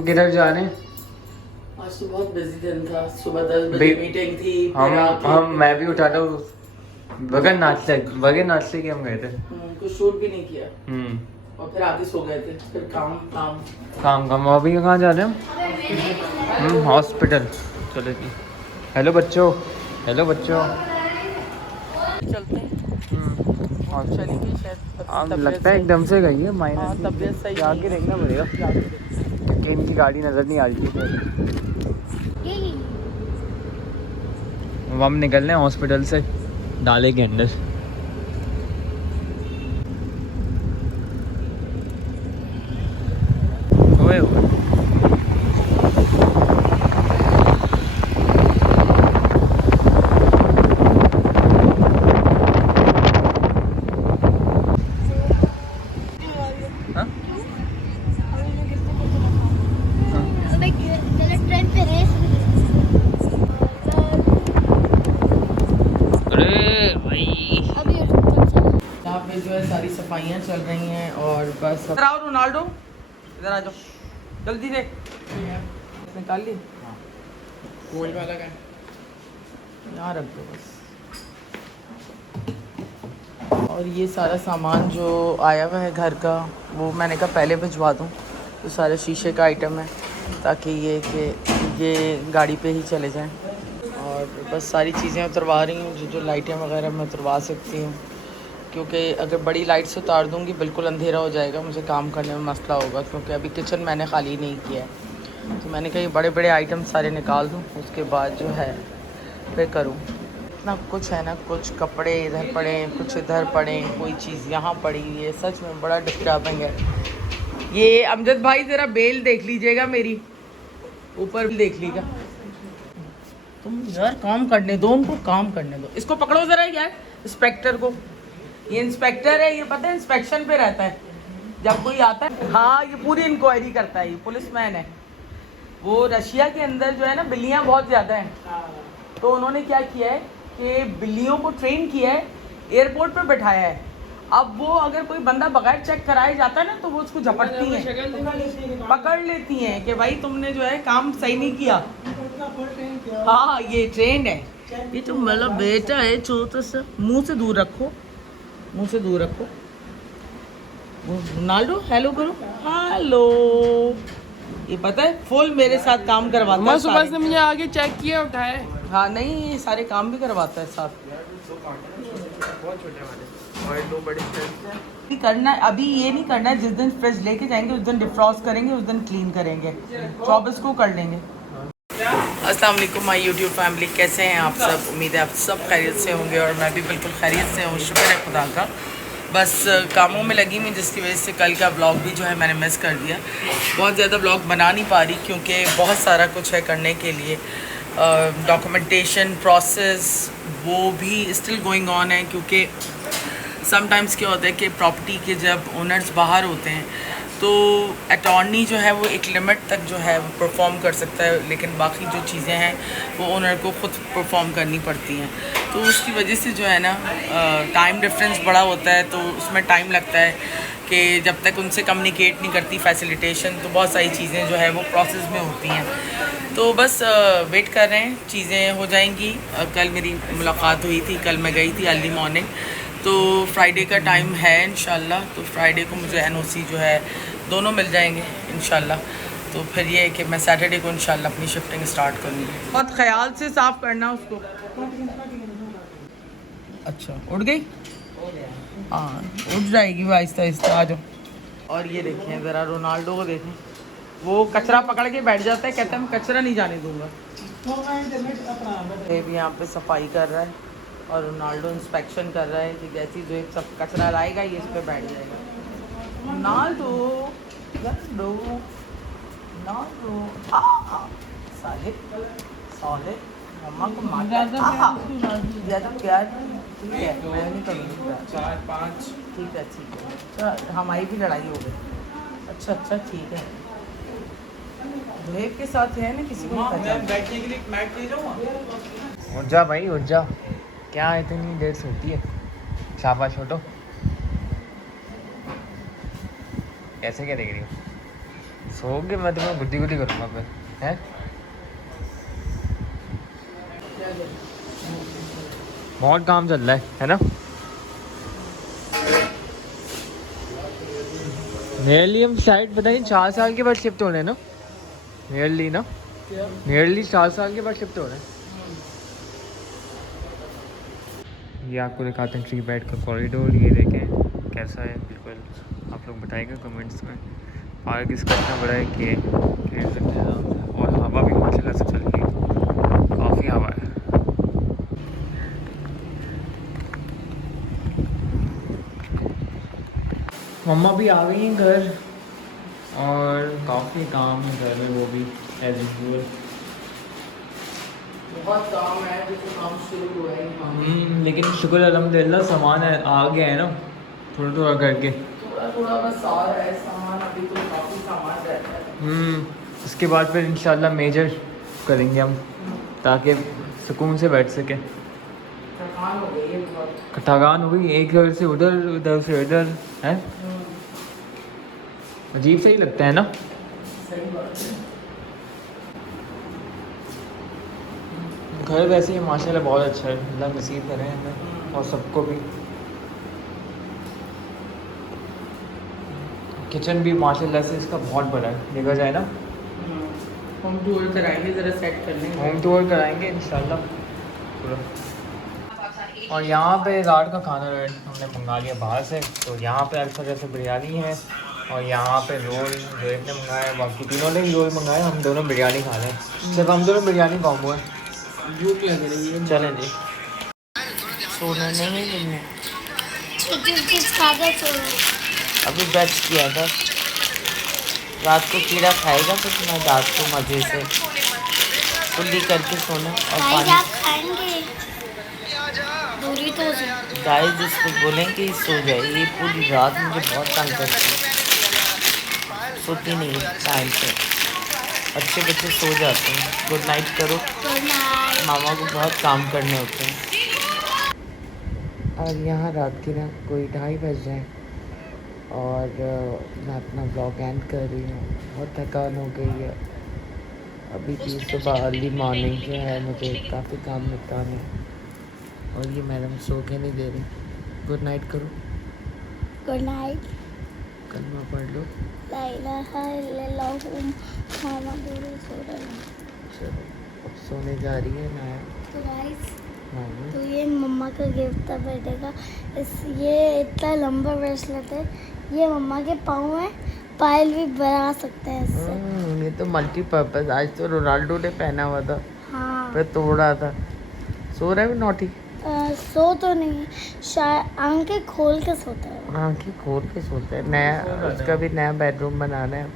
हम किधर जा रहे हैं? आज तो बहुत बिजी दिन था, सुबह 10 बजे मीटिंग थी। मैं भी उठा था बगैर नाश्ते के हम गए थे। कुछ शूट भी नहीं किया और फिर आगे सो गए थे। फिर काम अभी कहाँ जा रहे हैं हम? हॉस्पिटल। चलो जी। हेलो बच्चों चलते हैं और चलेंगे शायद। लगता है एकदम से गई है माइनस। तबीयत सही आगे देखना पड़ेगा क्योंकि इनकी गाड़ी नजर नहीं आ रही थी। हम निकल रहे हैं हॉस्पिटल से डाले के अंदर। जो है सारी सफाइयाँ चल रही हैं और बस। इधर आओ रोनाल्डो, इधर आ जाओ जल्दी से। निकाल ली गोल वाला का यहाँ रख दो बस। और ये सारा सामान जो आया हुआ है घर का, वो मैंने कहा पहले भिजवा दूँ। तो सारे शीशे का आइटम है ताकि ये गाड़ी पे ही चले जाएं। और बस सारी चीज़ें उतरवा रही हूँ, जो लाइटें वगैरह मैं उतरवा सकती हूँ, क्योंकि अगर बड़ी लाइट से उतार दूँगी बिल्कुल अंधेरा हो जाएगा, मुझे काम करने में मसला होगा। क्योंकि अभी किचन मैंने खाली नहीं किया है, तो मैंने कहा ये बड़े बड़े आइटम सारे निकाल दूँ, उसके बाद जो है फिर करूँ। इतना कुछ है ना, कुछ कपड़े इधर पड़े, कुछ इधर पड़े, कोई चीज़ यहाँ पड़ी हुई है। सच में बड़ा डिस्टर्बिंग है ये। अमजद भाई ज़रा बेल देख लीजिएगा, मेरी ऊपर भी देख लीजिएगा। तुम यार काम करने दो उनको, काम करने दो। इसको पकड़ो ज़रा यार, इंस्पेक्टर को। ये इंस्पेक्टर है, ये पता है इंस्पेक्शन पे रहता है जब कोई आता है। हाँ, ये पूरी इंक्वायरी करता है, ये पुलिसमैन है। वो रशिया के अंदर जो है ना बिल्लियाँ बहुत ज़्यादा हैं, तो उन्होंने क्या किया है कि बिल्लियों को ट्रेन किया है, एयरपोर्ट पर बैठाया है। अब वो अगर कोई बंदा बगैर चेक कराए जाता है ना, तो वो उसको झपटती हैं, पकड़ लेती हैं कि भाई तुमने जो है काम सही नहीं किया। हाँ, ये ट्रेंड है। ये तो मतलब बेटा है छोटा सा। मुंह से दूर रखो, मुंह से दूर रखो। रोनाल्डो हेलो करो, हेलो। ये पता है फुल मेरे साथ काम करवाता है। सुबह से मुझे आगे चेक किया उठाए। हाँ नहीं, ये सारे काम भी करवाता है साथ। बहुत छोटे वाले और दो बड़े करना अभी ये नहीं करना है। जिस दिन फ्रिज लेके जाएंगे उस दिन डिफ्रॉस्ट करेंगे, उस दिन क्लीन करेंगे। 24 को कर लेंगे। अस्सलाम वालेकुम माय यूट्यूब फैमिली, कैसे हैं आप सब? उम्मीद है आप सब खैरियत से होंगे और मैं भी बिल्कुल खैरियत से हूँ, शुक्र है खुदा का। बस कामों में लगी हुई, जिसकी वजह से कल का व्लॉग भी जो है मैंने मिस कर दिया। बहुत ज़्यादा व्लॉग बना नहीं पा रही क्योंकि बहुत सारा कुछ है करने के लिए। डॉक्यूमेंटेशन प्रोसेस वो भी स्टिल गोइंग ऑन है, क्योंकि समटाइम्स क्या होता है कि प्रॉपर्टी के जब ओनर्स बाहर होते हैं तो अटॉर्नी जो है वो एक लिमिट तक जो है वो परफॉर्म कर सकता है, लेकिन बाकी जो चीज़ें हैं वो ओनर को ख़ुद परफॉर्म करनी पड़ती हैं। तो उसकी वजह से जो है ना टाइम डिफरेंस बड़ा होता है, तो उसमें टाइम लगता है कि जब तक उनसे कम्युनिकेट नहीं करती फैसिलिटेशन, तो बहुत सारी चीज़ें जो है वो प्रोसेस में होती हैं। तो बस वेट कर रहे हैं, चीज़ें हो जाएंगी। कल मेरी मुलाकात हुई थी, कल मैं गई थी अर्ली मॉर्निंग, तो फ्राइडे का टाइम है इंशाल्लाह। तो फ्राइडे को मुझे एनओसी जो है दोनों मिल जाएंगे इंशाल्लाह। तो फिर ये है कि मैं सैटरडे को इंशाल्लाह अपनी शिफ्टिंग स्टार्ट करूँगी। बहुत ख्याल से साफ़ करना उसको। अच्छा उड़ गई? हाँ उठ जाएगी वो आहिस्ता आहिस्ता। आ जाओ। और ये देखें ज़रा रोनाल्डो को देखें, वो कचरा पकड़ के बैठ जाता है, कहता है मैं कचरा नहीं जाने दूँगा। ये भी यहाँ पे सफाई कर रहा है और रोनाल्डो इंस्पेक्शन कर रहा है कि जैसी जो एक सब कचरा लाएगा ये इस पर बैठ जाएगा। रोनाल्डो साहिब साहिब मम्मा को ज़्यादा प्यार ठीक है, मैं नहीं करूँगी 4-5 ठीक है ठीक है। तो हमारी भी लड़ाई हो गई। अच्छा अच्छा ठीक है, के साथ है ना किसी को बैठने के लिए मैट ले जाऊँ। उठ जा भाई उठ जा, क्या इतनी देर सोती है? शाबाश छोटो। कैसे क्या देख रही हो? सोओगे मैं तुम्हें गुड्डी गुड्डी करूँगा फिर हैं। बहुत काम चल रहा है ना। नियरली हम साइड पता नहीं 4 साल के बाद शिफ्ट हो रहे हैं ना। नियरली ना, नियरली 4 साल के बाद शिफ्ट हो रहे हैं। ये आपको दिखाते हैं 3 बेड का कॉरिडोर। ये देखें कैसा है, बिल्कुल आप लोग बताइएगा कमेंट्स में। पार्क इसका इतना बड़ा है कि खेल सकते हैं आराम से, और हवा भी माशाल्लाह से चल रही है, काफ़ी हवा है। मम्मा भी आ गई हैं घर, और काफ़ी काम है घर में, वो भी एज यूजुअल। बहुत काम है, जो काम शुरू हुआ है यहाँ। लेकिन शुक्र अल्हम्दुलिल्लाह सामान आ गया है ना, थोड़ा थोड़ा करके। थोड़ा थोड़ा बस आ रहा है सामान, अभी तो काफ़ी सामान रहता है। उसके बाद फिर इंशाल्लाह मेजर करेंगे हम, ताकि सुकून से बैठ सके। थकान हो गई है बहुत। थकान हो गई, एक घर से उधर, उधर से इधर है, अजीब से ही लगता है ना। सही बात है। घर वैसे ही माशाल्लाह बहुत अच्छा है, अल्लाह नसीब करें हमें और सबको भी। किचन भी माशाल्लाह से इसका बहुत बड़ा है, देखा जाए ना। हम टूर कराएंगे, ज़रा सेट कर लेंगे। होम टूर कराएंगे इंशाल्लाह पूरा। और यहाँ पे रात का खाना हमने मंगा लिया बाहर से, तो यहाँ पे अक्सर जैसे बिरयानी है, और यहाँ पे रोल जोएब ने मंगाया, बाकी तीनों ने भी रोल मंगाया, हम दोनों बिरयानी खा रहे हैं। सिर्फ हम दोनों बिरयानी कॉम्बो है। भूख लग रही है। चलें जी। सोना नहीं है, अभी ब्रश किया था। रात को कीड़ा खाएगा तो तुम्हें रात को मज़े से कुल्ली करके सोना और पानी। आप खाएंगे दूरी तो गाइस जिसको बोलेंगे सो जाए, ये पूरी रात मुझे बहुत तंग करती है, सोती नहीं है टाइम पे। अच्छे बच्चे सो जाते हैं। गुड नाइट करो, मामा को बहुत काम करने होते हैं। और यहाँ रात के ना कोई 2:30 बज जाए, और मैं अपना ब्लॉग एंड कर रही हूँ। बहुत थकान हो गई है, अभी की सुबह अर्ली मॉर्निंग जो है, मुझे काफ़ी काम निपटाने हैं, और ये मैडम सो के नहीं दे रही। गुड नाइट करो। Good night. कलमा पढ़ लो। ला इलाहा इल्लल्लाहु मुहम्मदुर रसूलुल्लाह। चलो अब सोने जा रही है नाया। तो गाइस, मानी तो ये मम्मा का गिफ्ट था बर्थडे का। ये इतना लंबा ब्रेसलेट है, ये मम्मा के पाँव में पायल भी बना सकते हैं इससे। ये तो मल्टीपर्पज़। आज तो रोनाल्डो ने पहना हुआ था, हाँ। फिर तोड़ा था। सो रहा है नॉटी। सो तो नहीं, शायद आंखें खोल के सोता है। आँखें खोल के सोता है। नया उसका भी नया बेडरूम बनाना है।